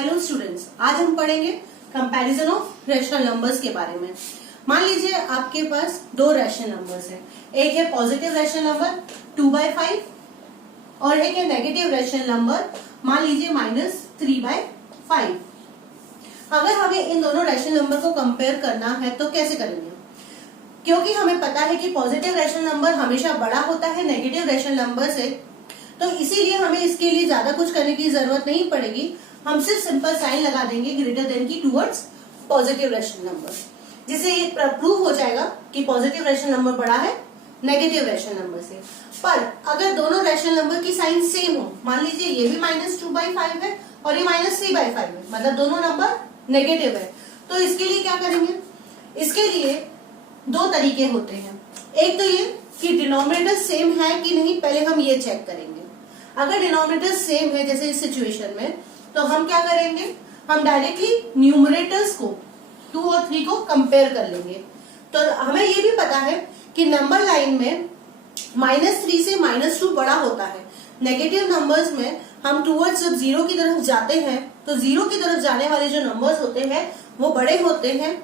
Hello students, आज हम पढ़ेंगे कंपैरिजन ऑफ रैशनल नंबर्स के बारे में। मान लीजिए आपके पास दो रैशनल नंबर्स हैं। एक है पॉजिटिव रैशनल नंबर 2/5 और एक है नेगेटिव रैशनल नंबर मान लीजिए -3/5। अगर हमें इन दोनों रैशनल नंबर को कंपेयर करना है तो कैसे करेंगे? क्योंकि हमें पता है कि पॉजिटिव रैशनल नंबर हमेशा बड़ा होता है नेगेटिव रैशनल नंबर से, तो इसीलिए हमें इसके लिए ज्यादा कुछ करने की जरूरत नहीं पड़ेगी। हम सिर्फ सिंपल साइन लगा देंगे ग्रेटर देन की टुवर्ड्स पॉजिटिव रैशनल नंबर, जिससे ये प्रूव हो जाएगा कि पॉजिटिव रैशनल नंबर बड़ा है नेगेटिव रैशनल नंबर से। पर अगर दोनों रैशनल नंबर की साइन सेम हो, मान लीजिए ये भी -2/5 है और ये -3/5 है, मतलब दोनों नंबर नेगेटिव है, तो इसके लिए क्या करेंगे? इसके लिए दो तरीके होते हैं। एक तो ये कि डिनोमिनेटर सेम है कि नहीं, पहले हम ये चेक करेंगे। अगर डिनोमिनेटर सेम है जैसे इस सिचुएशन में, तो हम क्या करेंगे? हम डायरेक्टली न्यूमरेटर्स को 2 और 3 को कंपेयर कर लेंगे। तो हमें ये भी पता है कि नंबर लाइन में -3 से -2 बड़ा होता है। नेगेटिव नंबर्स में हम टुवर्ड्स जब 0 की तरफ जाते हैं तो 0 की तरफ जाने वाले जो नंबर्स होते हैं वो बड़े होते हैं,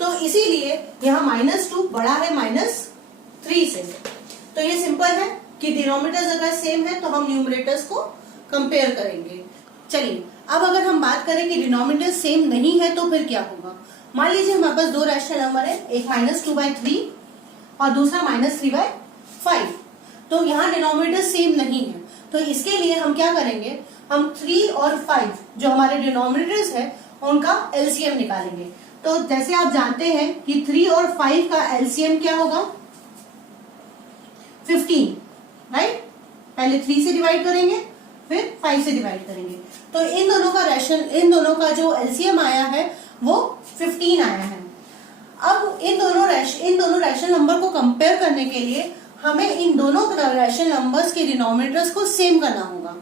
तो इसीलिए यहाँ -2 बड़ा है -3 से। तो ये सिंपल है कि डिनोमिनेटर्स अगर सेम है तो हम न्यूमरेटर्स को कंपेयर करेंगे। चलिए, अब अगर हम बात करें कि डिनोमिनेटर सेम नहीं है तो फिर क्या होगा? मान लीजिए हमारे पास दो रैशनल नंबर है, एक -2/3 और दूसरा -3/5। तो यहाँ डिनोमिनेटर सेम नहीं है, तो इसके लिए हम क्या करेंगे? हम 3 और 5 जो हमारे डिनोमिनेटर्स है उनका एलसीएम निकालेंगे। तो जैसे आप जानते हैं कि 3 और 5 का एलसीएम क्या होगा? 15, राइट? पहले 3 से डिवाइड करेंगे फिर 5 से डिवाइड करेंगे, तो इन दोनों का जो एलसीएम आया है वो 15 आया है। अब इन दोनों रैशनल नंबर को कंपेयर करने के लिए हमें इन दोनों रैशनल नंबर्स के डिनोमिनेटर्स को सेम करना होगा।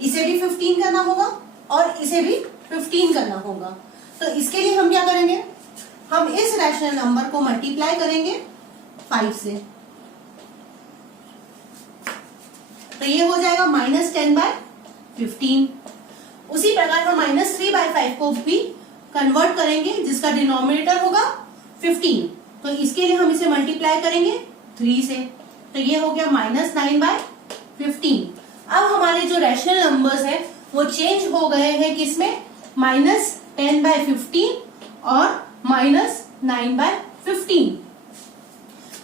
इसे भी 15 करना होगा और इसे भी 15 करना होगा। तो इसके लिए हम क्या करेंगे? हम इस रैशनल नंबर को मल्टीप्लाई करेंगे 5 से, तो ये हो जाएगा -10/15। उसी प्रकार हम -3/5 को भी कन्वर्ट करेंगे जिसका डिनोमिनेटर होगा 15, तो इसके लिए हम इसे मल्टीप्लाई करेंगे 3 से, तो ये हो गया -9/15। अब हमारे जो रैशनल नंबर्स हैं वो चेंज हो गए हैं किसमें? -10/15 और -9/15।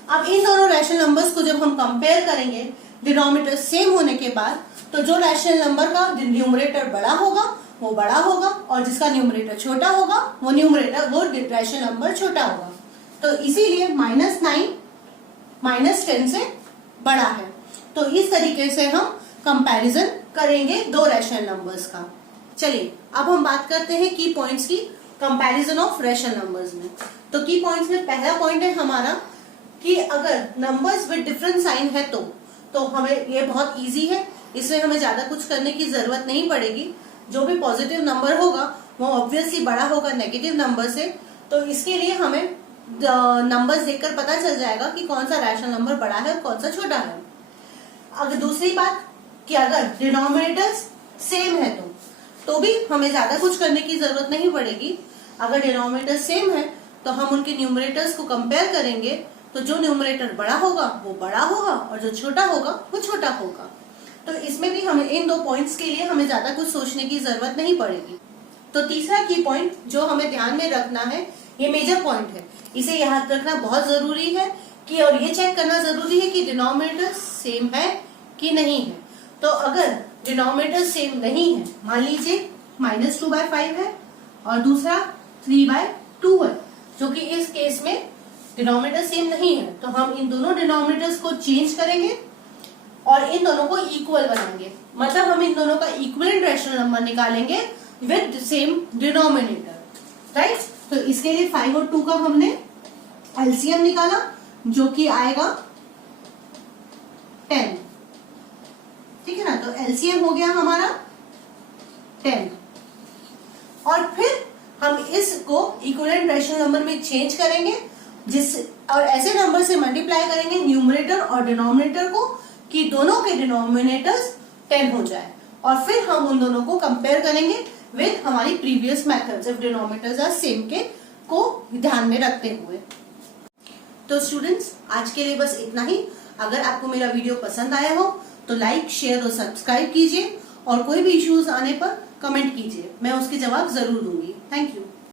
अब इन दोनों रैशनल नंबर्स को जब हम कंपेयर करेंगे डिनोमिनेटर सेम होने के बाद, तो जो रैशनल नंबर का न्यूमरेटर बड़ा होगा वो बड़ा होगा और जिसका न्यूमरेटर छोटा होगा वो रैशनल नंबर छोटा होगा। तो इसीलिए -9 -10 से बड़ा है। तो इस तरीके से हम कंपैरिजन करेंगे दो रैशनल नंबर्स का। चलिए, अब हम बात करते हैं की पॉइंट्स की कंपैरिजन ऑफ रैशनल नंबर्स में। तो की पॉइंट्स में पहला पॉइंट है हमारा कि अगर नंबर्स विद डिफरेंट साइन है तो हमें ये बहुत इजी है, इसमें हमें ज्यादा कुछ करने की जरूरत नहीं पड़ेगी। जो भी पॉजिटिव नंबर होगा वो ऑब्वियसली बड़ा होगा नेगेटिव नंबर से, तो इसके लिए हमें नंबर्स देखकर पता चल जाएगा कि कौन सा रैशनल नंबर बड़ा है और कौन सा छोटा है। अगर दूसरी बात कि अगर डिनोमिनेटर्स सेम है तो भी हमें ज्यादा कुछ करने की जरूरत नहीं पड़ेगी। अगर डिनोमिनेटर सेम है तो हम उनके न्यूमरेटर्स को कंपेयर करेंगे, तो जो न्यूमरेटर बड़ा होगा वो बड़ा होगा और जो छोटा होगा वो छोटा होगा। तो इसमें भी हमें इन दो पॉइंट्स के लिए हमें ज्यादा कुछ सोचने की जरूरत नहीं पड़ेगी। तो तीसरा की पॉइंट जो हमें ध्यान में रखना है, ये मेजर पॉइंट है, इसे याद रखना बहुत जरूरी है कि और ये चेक करना जरूरी है कि डिनोमिनेटर सेम है कि नहीं है। तो अगर डिनोमिनेटर सेम नहीं है, मान लीजिए -2/5 है और दूसरा 3/2 है, जो कि इस केस में डिनोमिनेटर सेम नहीं है, तो हम इन दोनों डिनोमिनेटर्स को चेंज करेंगे और इन दोनों को इक्वल बनाएंगे। मतलब हम इन दोनों का इक्विवेलेंट रैशनल नंबर निकालेंगे विद सेम डिनोमिनेटर, राइट? तो इसके लिए 5 और 2 का हमने एलसीएम निकाला जो कि आएगा 10, ठीक है ना? तो एलसीएम हो गया हमारा 10 और फिर हम इसको इक्विवेलेंट रैशनल नंबर में चेंज करेंगे और ऐसे नंबर से मल्टीप्लाई करेंगे न्यूमरेटर और डिनोमिनेटर को कि दोनों के डिनोमिनेटर्स 10 हो जाए, और फिर हम उन दोनों को कंपेयर करेंगे विद हमारी previous methods if denominators are same के को ध्यान में रखते हुए। तो स्टूडेंट्स, आज के लिए बस इतना ही। अगर आपको मेरा वीडियो पसंद आया हो तो लाइक, शेयर और सब्सक्राइब कीजिए और कोई भी इश्यूज आने पर कमेंट कीजिए, मैं उसके जवाब जरूर दूंगी। Thank you.